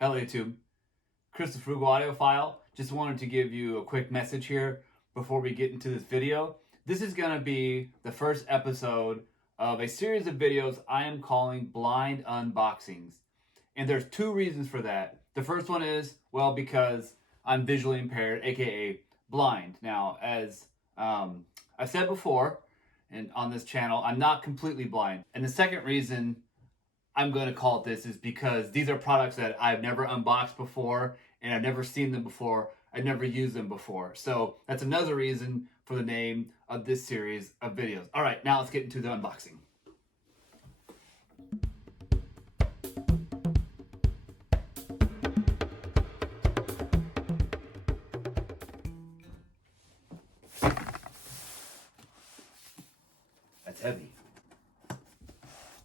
Hello YouTube, Chris the Frugal Audiophile. Just wanted to give you a quick message here before we get into this video. This is going to be the first episode of a series of videos I am calling blind unboxings. And there's two reasons for that. The first one is, well, because I'm visually impaired, aka blind. Now, as I've said before, and on this channel, I'm not completely blind. And the second reason I'm going to call it this is because these are products that I've never unboxed before and I've never seen them before. I've never used them before. So that's another reason for the name of this series of videos. All right, now let's get into the unboxing. That's heavy.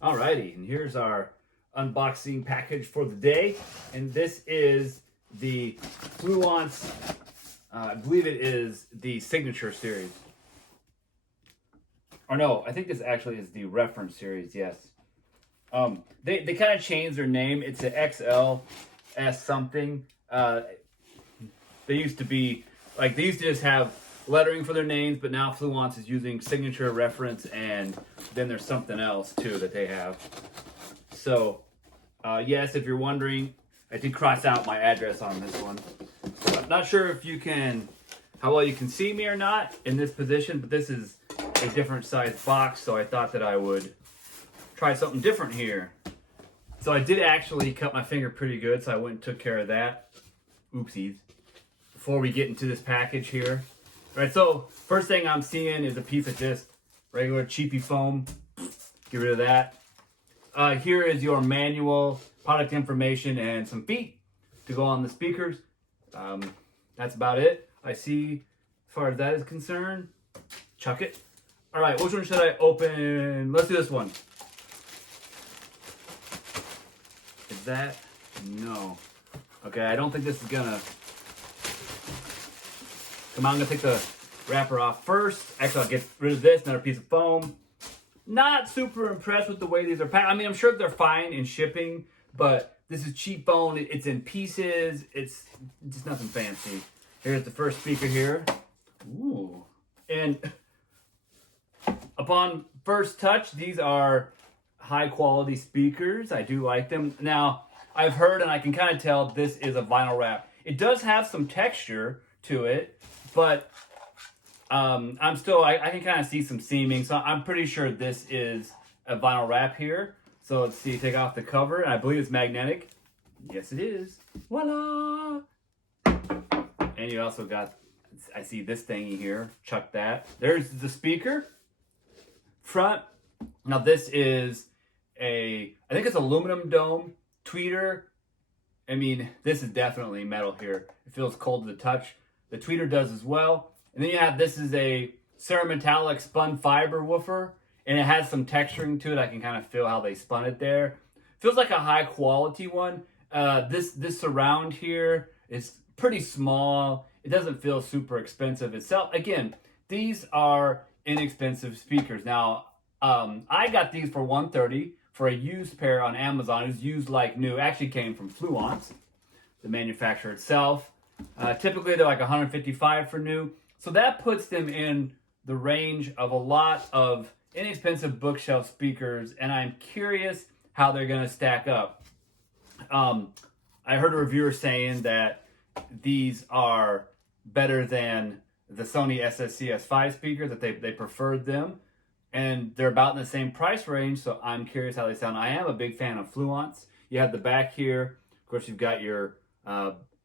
Alrighty, and here's our unboxing package for the day. And this is the Fluance, I believe it is the Signature series. Or no, I think this actually is the Reference series, yes. They kind of changed their name. It's an XLS something. They used to be, like, they used to just have lettering for their names, but now Fluance is using Signature, Reference, and then there's something else too that they have. So yes, if you're wondering, I did cross out my address on this one. So I'm not sure if you can, how well you can see me or not in this position, but this is a different size box, so I thought that I would try something different here. So I did actually cut my finger pretty good, so I went and took care of that. Oopsies. Before we get into this package here. All right, so first thing I'm seeing is a piece of just regular cheapy foam. Get rid of that. Here is your manual, product information, and some feet to go on the speakers. That's about it. I see, as far as that is concerned, chuck it. All right, which one should I open? Let's do this one. Is that? No. Okay, I don't think this is gonna. Come on, I'm gonna take the wrapper off first. Actually, I'll get rid of this, another piece of foam. Not super impressed with the way these are packed. I mean, I'm sure they're fine in shipping, but this is cheap foam. It's in pieces. It's just nothing fancy. Here's the first speaker here. Ooh. And upon first touch, these are high quality speakers. I do like them. Now, I've heard and I can kind of tell this is a vinyl wrap. It does have some texture to it, but I'm still, I can kind of see some seaming, so I'm pretty sure this is a vinyl wrap here. So let's see, take off the cover, and I believe it's magnetic. Yes, it is. Voila! And you also got, I see this thingy here, chuck that. There's the speaker. Front, now this is I think it's aluminum dome, tweeter. I mean, this is definitely metal here. It feels cold to the touch. The tweeter does as well. And then you have, this is a cerametallic spun fiber woofer, and it has some texturing to it. I can kind of feel how they spun it there. Feels like a high quality one. This surround here is pretty small. It doesn't feel super expensive itself. Again, these are inexpensive speakers. Now, I got these for $130 for a used pair on Amazon. It was used like new. Actually came from Fluance, the manufacturer itself. Typically they're like $155 for new. So that puts them in the range of a lot of inexpensive bookshelf speakers, and I'm curious how they're going to stack up. I heard a reviewer saying that these are better than the Sony SSCS5 speakers, that they preferred them, and they're about in the same price range, so I'm curious how they sound. I am a big fan of Fluance. You have the back here. Of course, you've got your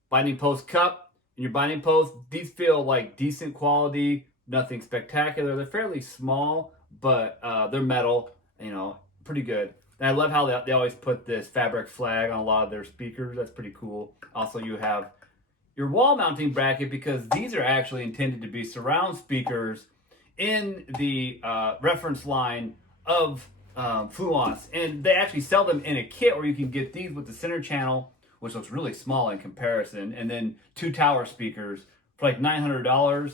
binding post cup. Your binding posts, these feel like decent quality, nothing spectacular. They're fairly small, but they're metal, you know, pretty good. And I love how they always put this fabric flag on a lot of their speakers. That's pretty cool. Also, you have your wall mounting bracket, because these are actually intended to be surround speakers in the reference line of Fluance. And they actually sell them in a kit where you can get these with the center channel, which looks really small in comparison, and then 2 tower speakers for like $900.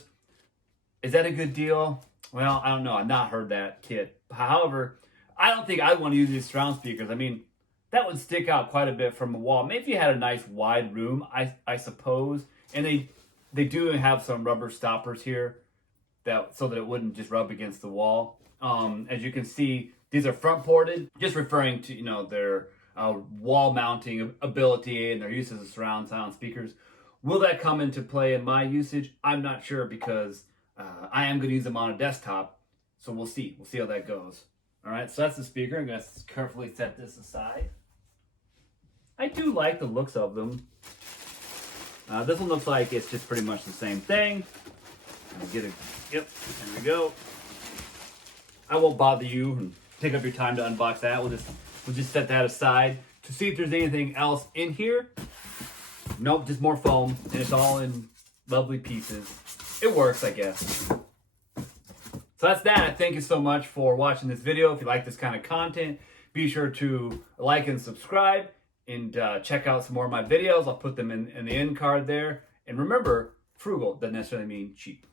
Is that a good deal? Well, I don't know. I've not heard that kit. However, I don't think I'd want to use these surround speakers. I mean, that would stick out quite a bit from a wall. Maybe if you had a nice wide room, I suppose. And they do have some rubber stoppers here so that it wouldn't just rub against the wall. As you can see, these are front ported, just referring to their wall mounting ability and their use as surround sound speakers. Will that come into play in my usage? I'm not sure, because I am going to use them on a desktop. So we'll see. We'll see how that goes. All right, so that's the speaker. I'm going to carefully set this aside. I do like the looks of them. This one looks like it's just pretty much the same thing. Yep, there we go. I won't bother you and take up your time to unbox that. We'll just set that aside to see if there's anything else in here. Nope, just more foam, and it's all in lovely pieces. It works, I guess. So that's that. Thank you so much for watching this video. If you like this kind of content, be sure to like and subscribe, and check out some more of my videos. I'll put them in the end card there. And remember, frugal doesn't necessarily mean cheap.